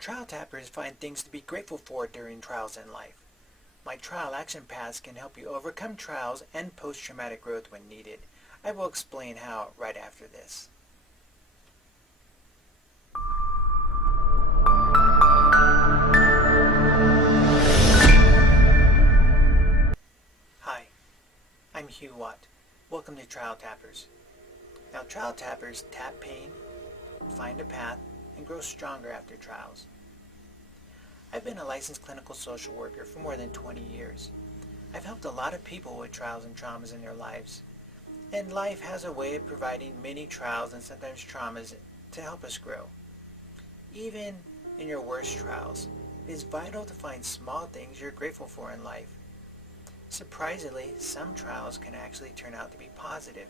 Trial tappers find things to be grateful for during trials in life. My trial action paths can help you overcome trials and post-traumatic growth when needed. I will explain how right after this. Hi, I'm Hugh Watt. Welcome to Trial Tappers. Now, trial tappers tap pain, find a path, and grow stronger after trials. I've been a licensed clinical social worker for more than 20 years. I've helped a lot of people with trials and traumas in their lives. And life has a way of providing many trials and sometimes traumas to help us grow. Even in your worst trials, it is vital to find small things you're grateful for in life. Surprisingly, some trials can actually turn out to be positive.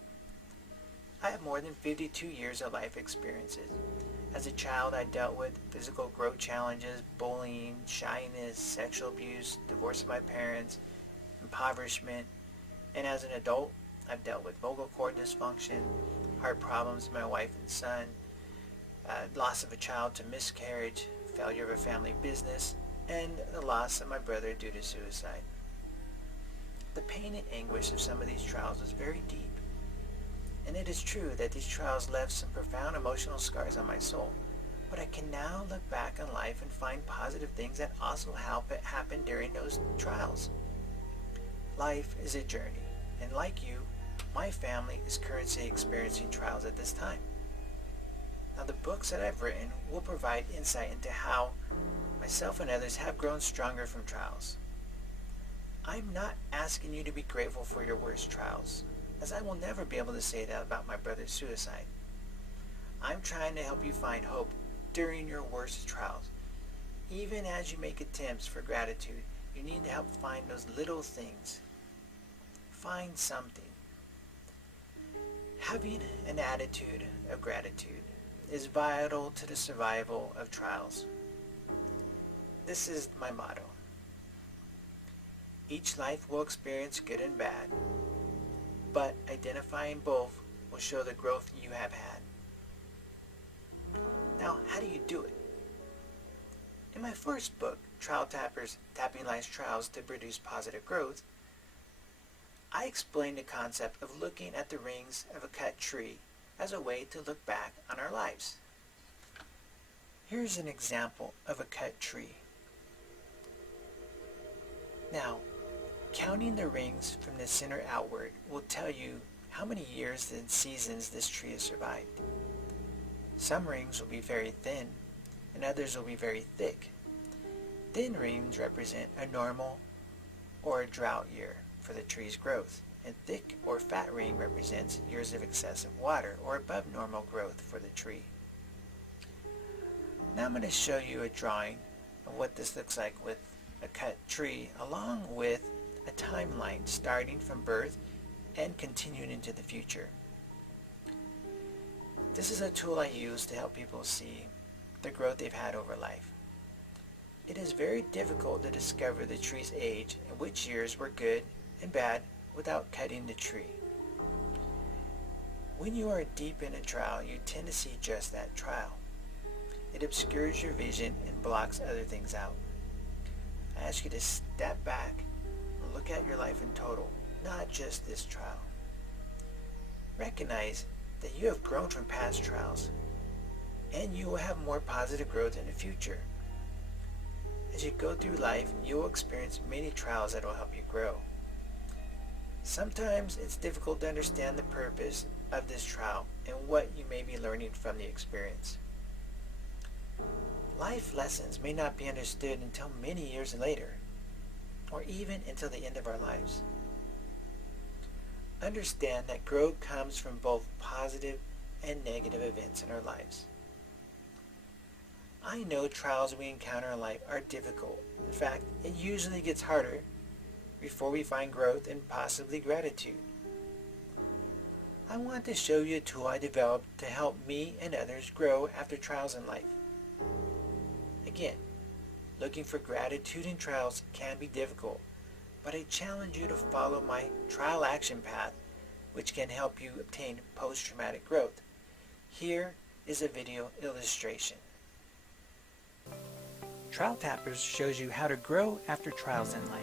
I have more than 52 years of life experiences. As a child, I dealt with physical growth challenges, bullying, shyness, sexual abuse, divorce of my parents, impoverishment, and as an adult, I've dealt with vocal cord dysfunction, heart problems with my wife and son, loss of a child to miscarriage, failure of a family business, and the loss of my brother due to suicide. The pain and anguish of some of these trials was very deep. And it is true that these trials left some profound emotional scars on my soul, but I can now look back on life and find positive things that also happen during those trials. Life is a journey, and like you, my family is currently experiencing trials at this time. Now, the books that I've written will provide insight into how myself and others have grown stronger from trials. I'm not asking you to be grateful for your worst trials, as I will never be able to say that about my brother's suicide. I'm trying to help you find hope during your worst trials. Even as you make attempts for gratitude, you need to help find those little things. Find something. Having an attitude of gratitude is vital to the survival of trials. This is my motto. Each life will experience good and bad, but identifying both will show the growth you have had. Now, how do you do it? In my first book, Trial Tappers, Tapping Life's Trials to Produce Positive Growth, I explained the concept of looking at the rings of a cut tree as a way to look back on our lives. Here's an example of a cut tree. Now, counting the rings from the center outward will tell you how many years and seasons this tree has survived. Some rings will be very thin, and others will be very thick. Thin rings represent a normal or a drought year for the tree's growth, and thick or fat ring represents years of excessive water or above normal growth for the tree. Now I'm going to show you a drawing of what this looks like with a cut tree, along with a timeline starting from birth and continuing into the future. This is a tool I use to help people see the growth they've had over life. It is very difficult to discover the tree's age and which years were good and bad without cutting the tree. When you are deep in a trial, you tend to see just that trial. It obscures your vision and blocks other things out. I ask you to step back and look at your life in total, not just this trial. Recognize that you have grown from past trials, and you will have more positive growth in the future. As you go through life, you will experience many trials that will help you grow. Sometimes it's difficult to understand the purpose of this trial and what you may be learning from the experience. Life lessons may not be understood until many years later, or even until the end of our lives. Understand that growth comes from both positive and negative events in our lives. I know trials we encounter in life are difficult. In fact, it usually gets harder before we find growth and possibly gratitude. I want to show you a tool I developed to help me and others grow after trials in life. Again, looking for gratitude in trials can be difficult, but I challenge you to follow my trial action path, which can help you obtain post-traumatic growth. Here is a video illustration. Trial Tappers shows you how to grow after trials in life.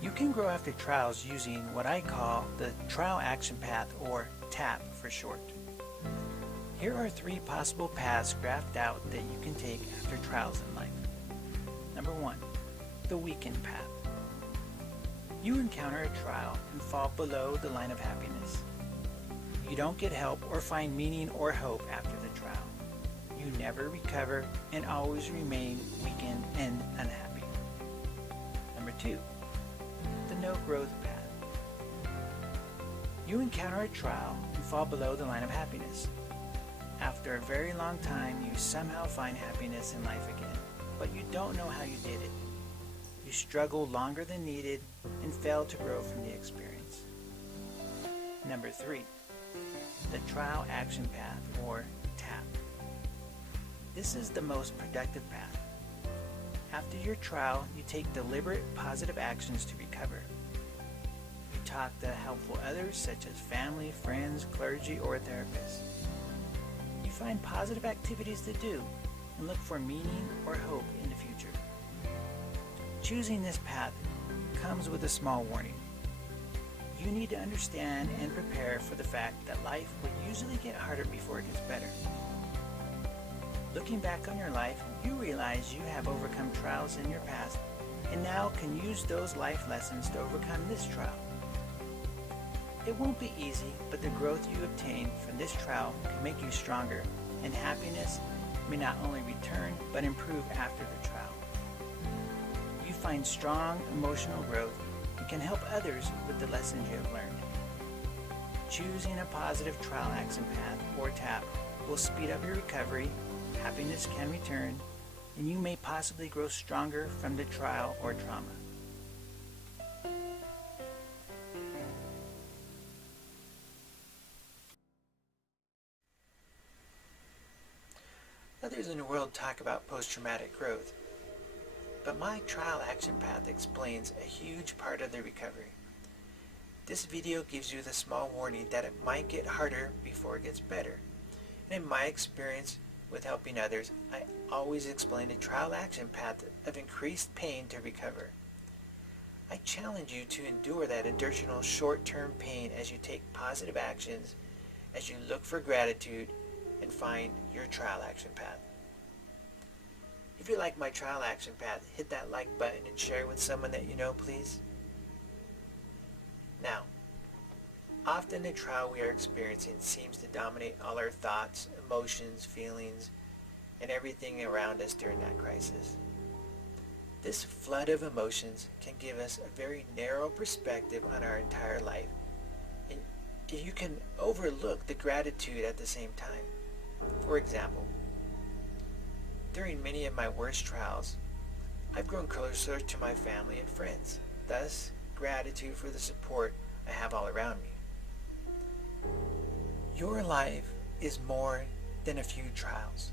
You can grow after trials using what I call the Trial Action Path, or TAP for short. Here are 3 possible paths graphed out that you can take after trials in life. Number 1, the weekend path. You encounter a trial and fall below the line of happiness. You don't get help or find meaning or hope after the trial. You never recover and always remain weakened and unhappy. Number 2, the no growth path. You encounter a trial and fall below the line of happiness. After a very long time, you somehow find happiness in life again, but you don't know how you did it. You struggle longer than needed and fail to grow from the experience. Number 3, the Trial Action Path, or TAP. This is the most productive path. After your trial, you take deliberate positive actions to recover. You talk to helpful others such as family, friends, clergy, or a therapist. You find positive activities to do and look for meaning or hope in the future. Choosing this path comes with a small warning. You need to understand and prepare for the fact that life will usually get harder before it gets better. Looking back on your life, you realize you have overcome trials in your past and now can use those life lessons to overcome this trial. It won't be easy, but the growth you obtain from this trial can make you stronger, and happiness may not only return but improve after the trial. You find strong emotional growth and can help others with the lessons you have learned. Choosing a positive trial action path, or TAP, will speed up your recovery, happiness can return, and you may possibly grow stronger from the trial or trauma. Others in the world talk about post-traumatic growth, but my trial action path explains a huge part of the recovery. This video gives you the small warning that it might get harder before it gets better. And in my experience with helping others, I always explain a trial action path of increased pain to recover. I challenge you to endure that additional short-term pain as you take positive actions, as you look for gratitude, and find your trial action path. If you like my trial action path, hit that like button and share it with someone that you know, please. Now, often the trial we are experiencing seems to dominate all our thoughts, emotions, feelings, and everything around us during that crisis. This flood of emotions can give us a very narrow perspective on our entire life, and you can overlook the gratitude at the same time. For example, during many of my worst trials, I've grown closer to my family and friends, thus gratitude for the support I have all around me. Your life is more than a few trials.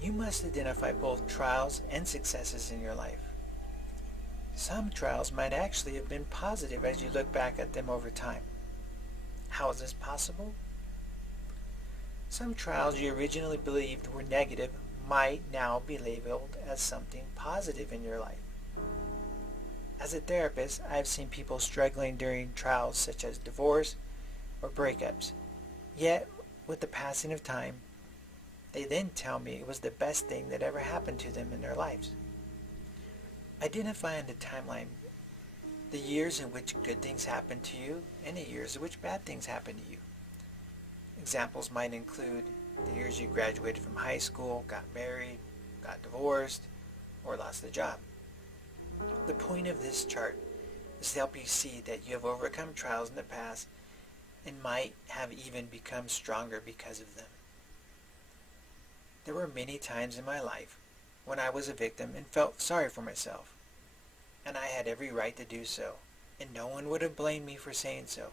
You must identify both trials and successes in your life. Some trials might actually have been positive as you look back at them over time. How is this possible? Some trials you originally believed were negative might now be labeled as something positive in your life. As a therapist, I have seen people struggling during trials such as divorce or breakups. Yet, with the passing of time, they then tell me it was the best thing that ever happened to them in their lives. Identify in the timeline the years in which good things happened to you and the years in which bad things happened to you. Examples might include the years you graduated from high school, got married, got divorced, or lost a job. The point of this chart is to help you see that you have overcome trials in the past and might have even become stronger because of them. There were many times in my life when I was a victim and felt sorry for myself, and I had every right to do so, and no one would have blamed me for saying so.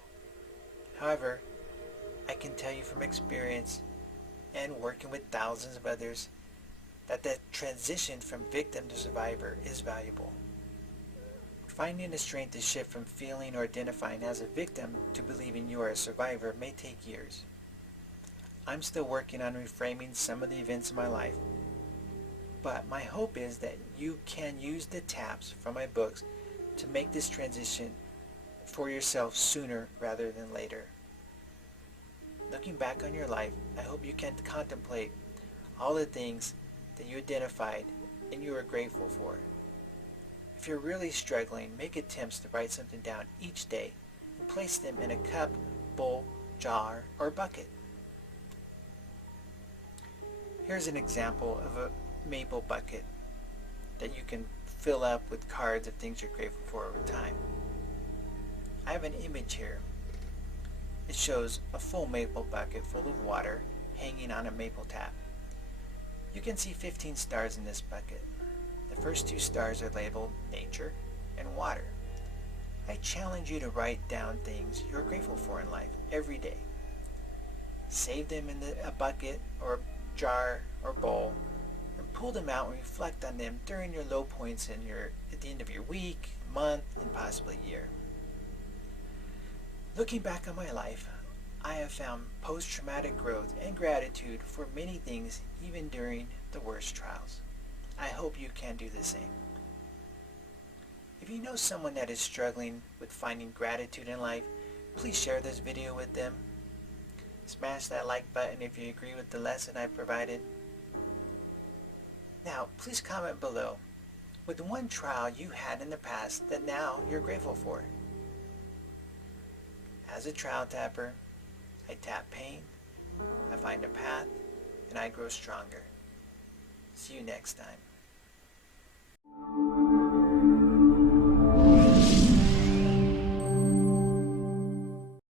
However, I can tell you from experience and working with thousands of others that the transition from victim to survivor is valuable. Finding the strength to shift from feeling or identifying as a victim to believing you are a survivor may take years. I'm still working on reframing some of the events in my life, But my hope is that you can use the taps from my books to make this transition for yourself sooner rather than later. Looking back on your life, I hope you can contemplate all the things that you identified and you are grateful for. If you're really struggling, make attempts to write something down each day and place them in a cup, bowl, jar, or bucket. Here's an example of a maple bucket that you can fill up with cards of things you're grateful for over time. I have an image here. It shows a full maple bucket full of water hanging on a maple tap. You can see 15 stars in this bucket. The first 2 stars are labeled nature and water. I challenge you to write down things you're grateful for in life every day. Save them in a bucket or jar or bowl and pull them out and reflect on them during your low points at the end of your week, month, and possibly year. Looking back on my life, I have found post-traumatic growth and gratitude for many things even during the worst trials. I hope you can do the same. If you know someone that is struggling with finding gratitude in life, please share this video with them. Smash that like button if you agree with the lesson I provided. Now, please comment below with one trial you had in the past that now you're grateful for. As a trial tapper, I tap pain, I find a path, and I grow stronger. See you next time.